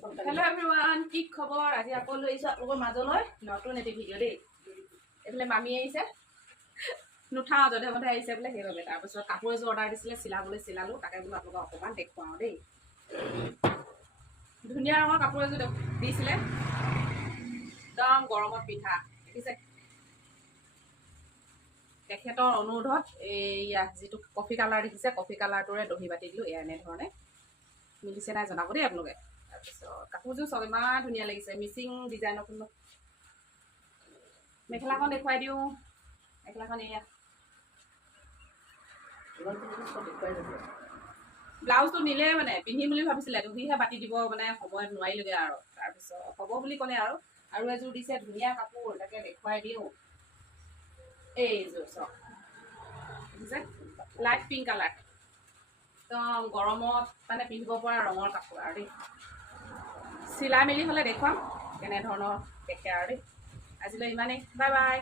Hello everyone, কি খবৰ? আজি আকৌ লৈছো আপোনালোকৰ মাজলৈ নতুন এটি ভিডিঅ' দেই। এইফালে মামী আহিছে, নুঠাও যধে মধে আহিছে বোলে সেইবাবে। তাৰপিছত কাপোৰ এযোৰ অৰ্ডাৰ দিছিলে চিলাবলৈ চিলালো, তাকে বোলো আপোনালোকক অকণমান দেখুৱাওঁ দেই। ধুনীয়া ৰঙৰ কাপোৰ এযোৰ দিছিলে, একদম গৰমত পিন্ধা দেখিছে। তেখেতৰ অনুৰোধত এইয়া যিটো কফি কালাৰ দেখিছে, কফি কালাৰটোৰে দহি বাতি দিলোঁ। এয়া এনেধৰণে মিলিছে নাই জনাব দেই আপোনালোকে। তাৰপিছত কাপোৰযোৰ চব ইমান ধুনীয়া লাগিছে, মিচিং ডিজাইনৰ কোনো। মেখেলাখন দেখুৱাই দিওঁ, মেখেলাখন এয়া ব্লাউজটো নিলে মানে পিন্ধিম বুলি ভাবিছিলে, দহিহে বাতি দিব মানে সময়ত নোৱাৰিলোগৈ আৰু। তাৰপিছত হ'ব বুলি ক'লে আৰু এযোৰ দিছে ধুনীয়া কাপোৰ, তাকে দেখুৱাই দিওঁ। এইযোৰ চব দেখিছে, লাইট পিংক কালাৰ, একদম গৰমত মানে পিন্ধিব পৰা ৰঙৰ কাপোৰ আৰু দেই। চিলাই মেলি হ'লে দেখুৱাম কেনেধৰণৰ দেখে আৰু দেই। আজিলৈ ইমানেই, বাই বাই।